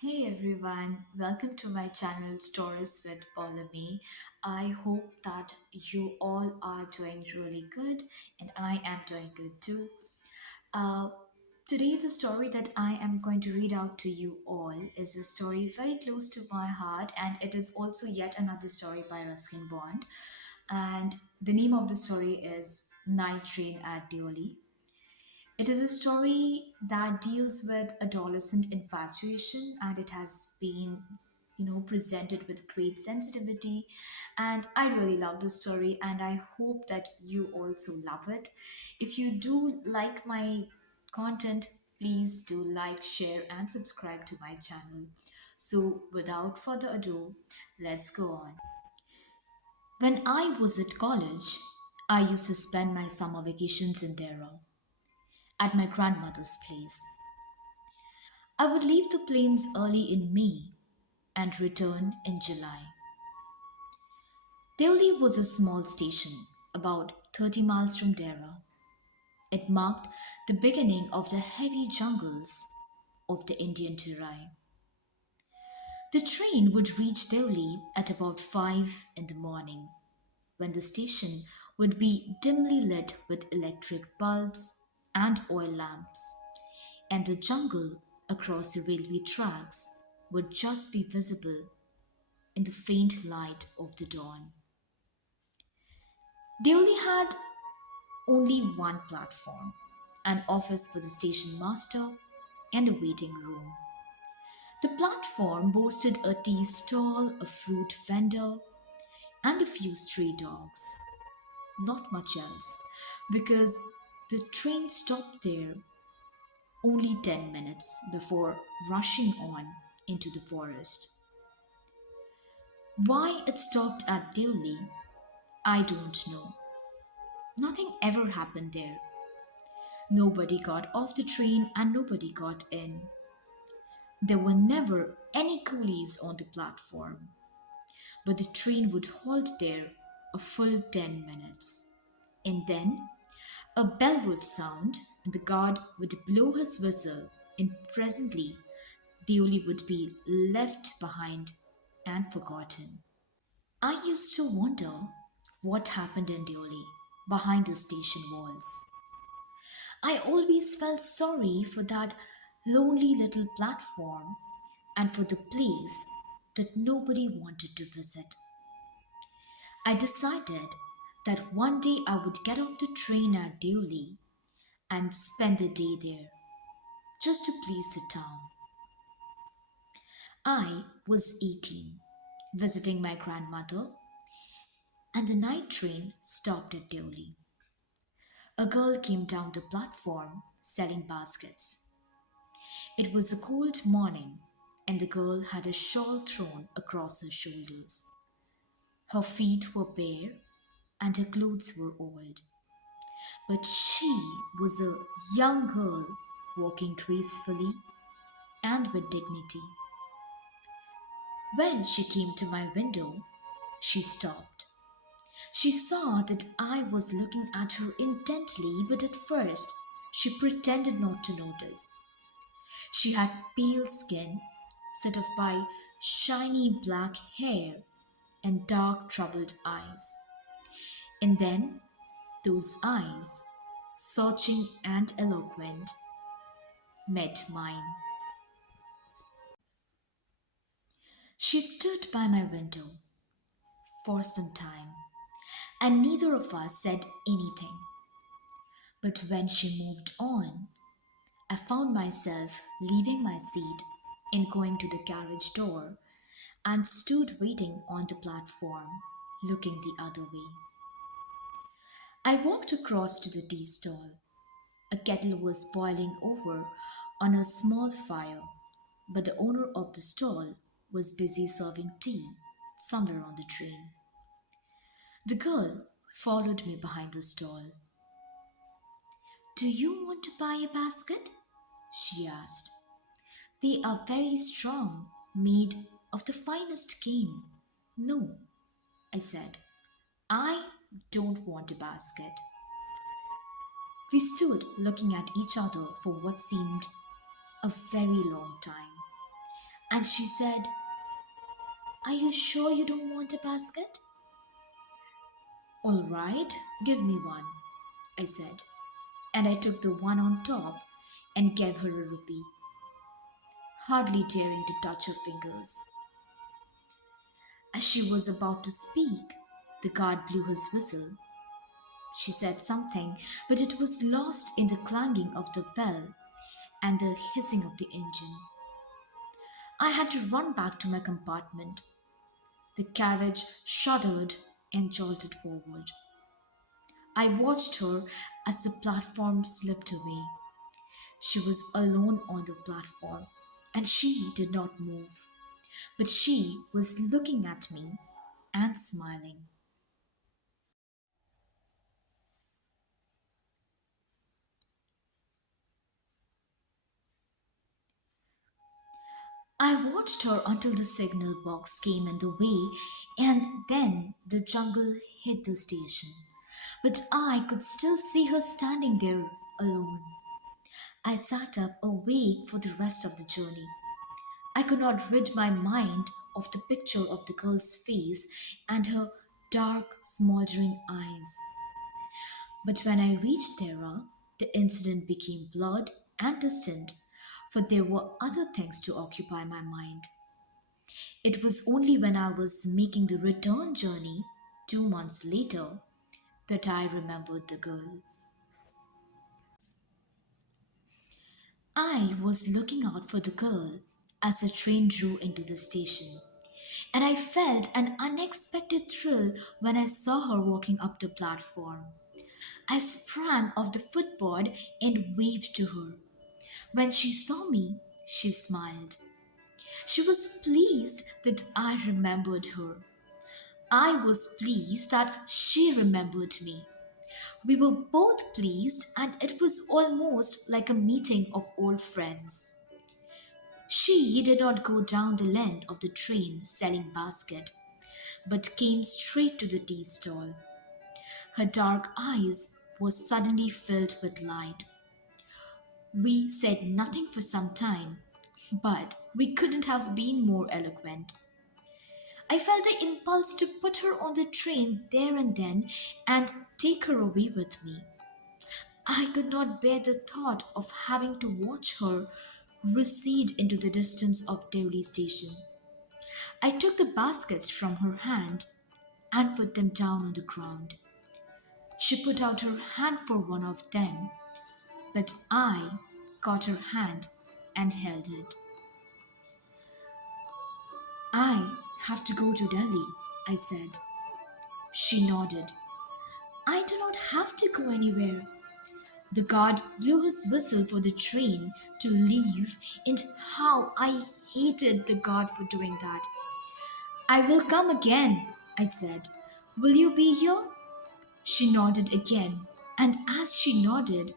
Hey everyone, welcome to my channel Stories with Polemy. I hope that you all are doing really good and I am doing good too. Uh, Today, the story that I am going to read out to you all is a story very close to my heart, and it is also yet another story by Ruskin Bond. And the name of the story is Night Train at Deoli. It is a story that deals with adolescent infatuation, and it has been, presented with great sensitivity. And I really love the story, and I hope that you also love it. If you do like my content, please do like, share, and subscribe to my channel. So, without further ado, let's go on. When I was at college, I used to spend my summer vacations in Dera at my grandmother's place. I would leave the plains early in May and return in July. Deoli was a small station, about 30 miles from Dera. It marked the beginning of the heavy jungles of the Indian Terai. The train would reach Deoli at about 5 in the morning, when the station would be dimly lit with electric bulbs and oil lamps, and the jungle across the railway tracks would just be visible in the faint light of the dawn. They only had only one platform, an office for the station master, and a waiting room. The platform boasted a tea stall, a fruit vendor, and a few stray dogs. Not much else, because the train stopped there only 10 minutes before rushing on into the forest. Why it stopped at Deoli, I don't know. Nothing ever happened there. Nobody got off the train and nobody got in. There were never any coolies on the platform, but the train would halt there a full 10 minutes. And then a bell would sound and the guard would blow his whistle, and presently Deoli would be left behind and forgotten. I used to wonder what happened in Deoli behind the station walls. I always felt sorry for that lonely little platform and for the place that nobody wanted to visit. I decided that one day I would get off the train at Deoli and spend the day there just to please the town. I was 18, visiting my grandmother, and the night train stopped at Deoli. A girl came down the platform selling baskets. It was a cold morning, and the girl had a shawl thrown across her shoulders. Her feet were bare, and her clothes were old. But she was a young girl walking gracefully and with dignity. When she came to my window, she stopped. She saw that I was looking at her intently, but at first she pretended not to notice. She had pale skin, set off by shiny black hair and dark troubled eyes. And then those eyes, searching and eloquent, met mine. She stood by my window for some time, and neither of us said anything. But when she moved on, I found myself leaving my seat and going to the carriage door and stood waiting on the platform, looking the other way. I walked across to the tea stall. A kettle was boiling over on a small fire, but the owner of the stall was busy serving tea somewhere on the train. The girl followed me behind the stall. Do you want to buy a basket? She asked. They are very strong, made of the finest cane. No, I said. I don't want a basket. We stood looking at each other for what seemed a very long time. And she said, "Are you sure you don't want a basket?" "All right, give me one," I said, and I took the one on top and gave her a rupee, hardly daring to touch her fingers. As she was about to speak, the guard blew his whistle. She said something, but it was lost in the clanging of the bell and the hissing of the engine. I had to run back to my compartment. The carriage shuddered and jolted forward. I watched her as the platform slipped away. She was alone on the platform, and she did not move. But she was looking at me and smiling. I watched her until the signal box came in the way, and then the jungle hid the station. But I could still see her standing there alone. I sat up awake for the rest of the journey. I could not rid my mind of the picture of the girl's face and her dark, smoldering eyes. But when I reached Thera, the incident became blurred and distant, for there were other things to occupy my mind. It was only when I was making the return journey 2 months later that I remembered the girl. I was looking out for the girl as the train drew into the station, and I felt an unexpected thrill when I saw her walking up the platform. I sprang off the footboard and waved to her. When she saw me, she smiled. She was pleased that I remembered her. I was pleased that she remembered me. We were both pleased, and it was almost like a meeting of old friends. She did not go down the length of the train selling basket, but came straight to the tea stall. Her dark eyes were suddenly filled with light. We said nothing for some time, but we couldn't have been more eloquent. I felt the impulse to put her on the train there and then and take her away with me. I could not bear the thought of having to watch her recede into the distance of Deoli station. I took the baskets from her hand and put them down on the ground. She put out her hand for one of them, but I caught her hand and held it. "I have to go to Delhi," I said. She nodded. "I do not have to go anywhere." The guard blew his whistle for the train to leave, and how I hated the guard for doing that. "I will come again," I said. "Will you be here?" She nodded again, and as she nodded,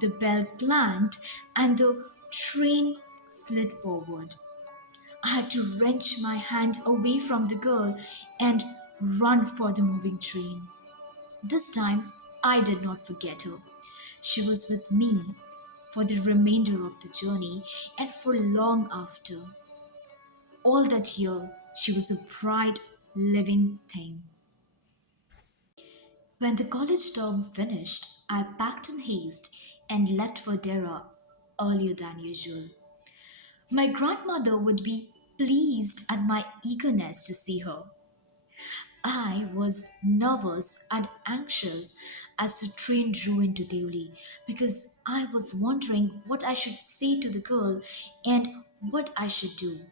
the bell clanged and the train slid forward. I had to wrench my hand away from the girl and run for the moving train. This time, I did not forget her. She was with me for the remainder of the journey and for long after. All that year, she was a bright, living thing. When the college term finished, I packed in haste and left for Dera earlier than usual. My grandmother would be pleased at my eagerness to see her. I was nervous and anxious as the train drew into Deoli because I was wondering what I should say to the girl and what I should do.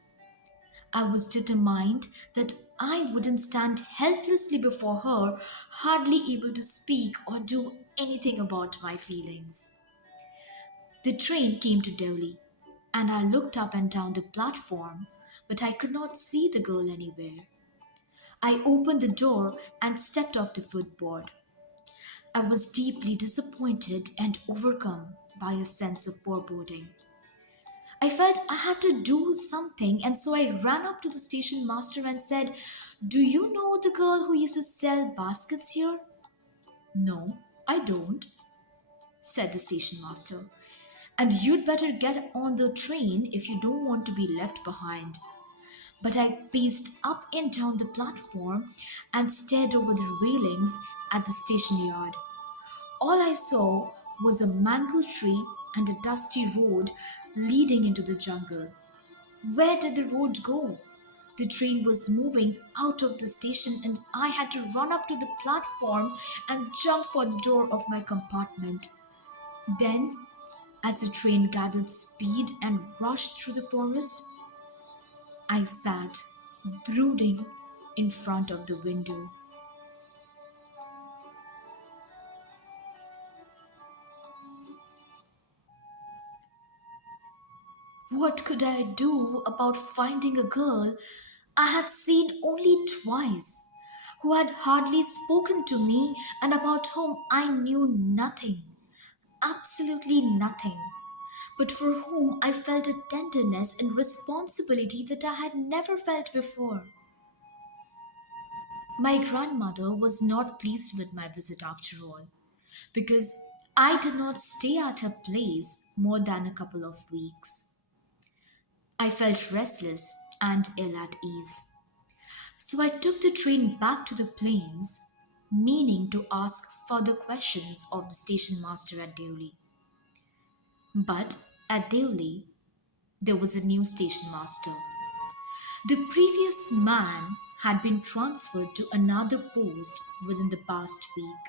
I was determined that I wouldn't stand helplessly before her, hardly able to speak or do anything about my feelings. The train came to Deoli, and I looked up and down the platform, but I could not see the girl anywhere. I opened the door and stepped off the footboard. I was deeply disappointed and overcome by a sense of foreboding. I felt I had to do something, and so I ran up to the station master and said, "Do you know the girl who used to sell baskets here?" "No, I don't," said the station master. And you'd better get on the train if you don't want to be left behind. But I paced up and down the platform and stared over the railings at the station yard. All I saw was a mango tree and a dusty road leading into the jungle. Where did the road go? The train was moving out of the station, and I had to run up to the platform and jump for the door of my compartment. Then, as the train gathered speed and rushed through the forest, I sat, brooding, in front of the window. What could I do about finding a girl I had seen only twice, who had hardly spoken to me and about whom I knew nothing, absolutely nothing, but for whom I felt a tenderness and responsibility that I had never felt before? My grandmother was not pleased with my visit after all, because I did not stay at her place more than a couple of weeks. I felt restless and ill at ease. So I took the train back to the plains, meaning to ask further questions of the station master at Deoli. But at Deoli, there was a new station master. The previous man had been transferred to another post within the past week.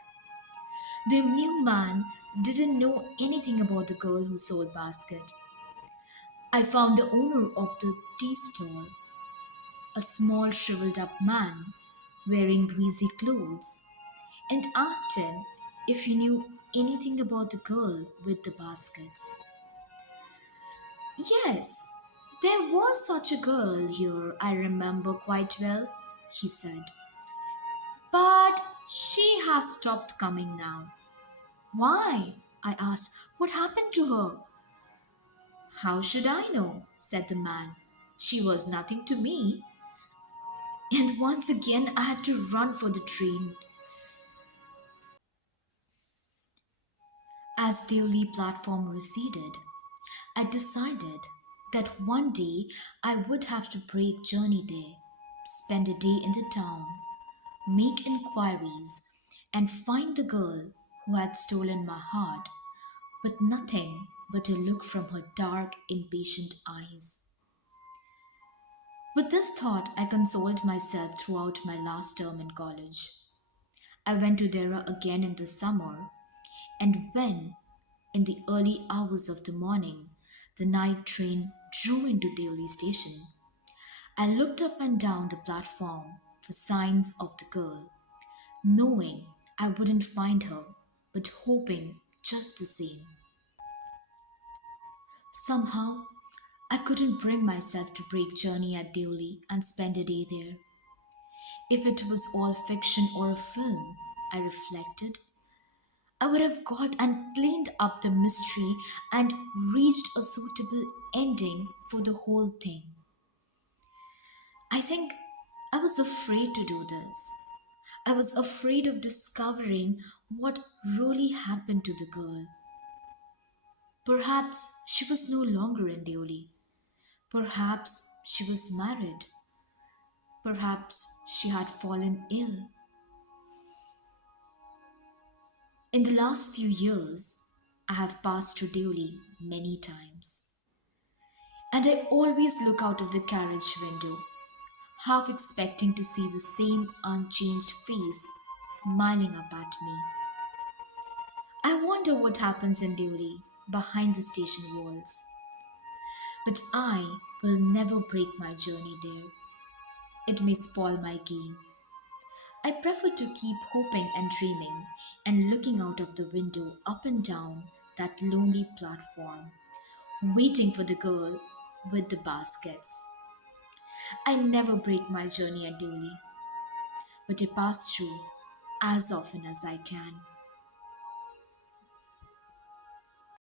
The new man didn't know anything about the girl who sold basket. I found the owner of the tea stall, a small shriveled up man wearing greasy clothes, and asked him if he knew anything about the girl with the baskets. Yes, there was such a girl here, I remember quite well, he said. But she has stopped coming now. Why? I asked. What happened to her? How should I know? Said the man. She was nothing to me. And once again, I had to run for the train. As the Oli platform receded, I decided that one day I would have to break journey there, spend a day in the town, make inquiries, and find the girl who had stolen my heart, with nothing but a look from her dark, impatient eyes. With this thought, I consoled myself throughout my last term in college. I went to Dera again in the summer, and when, in the early hours of the morning, the night train drew into Deoli station, I looked up and down the platform for signs of the girl, knowing I wouldn't find her, but hoping just the same. Somehow, I couldn't bring myself to break journey at Deoli and spend a day there. If it was all fiction or a film, I reflected, I would have got and cleaned up the mystery and reached a suitable ending for the whole thing. I think I was afraid to do this. I was afraid of discovering what really happened to the girl. Perhaps she was no longer in Deoli. Perhaps she was married. Perhaps she had fallen ill. In the last few years, I have passed through Deoli many times, and I always look out of the carriage window, half expecting to see the same unchanged face smiling up at me. I wonder what happens in Deoli behind the station walls, but I will never break my journey there. It may spoil my game. I prefer to keep hoping and dreaming and looking out of the window up and down that lonely platform, waiting for the girl with the baskets. I never break my journey at Deoli, but I pass through as often as I can.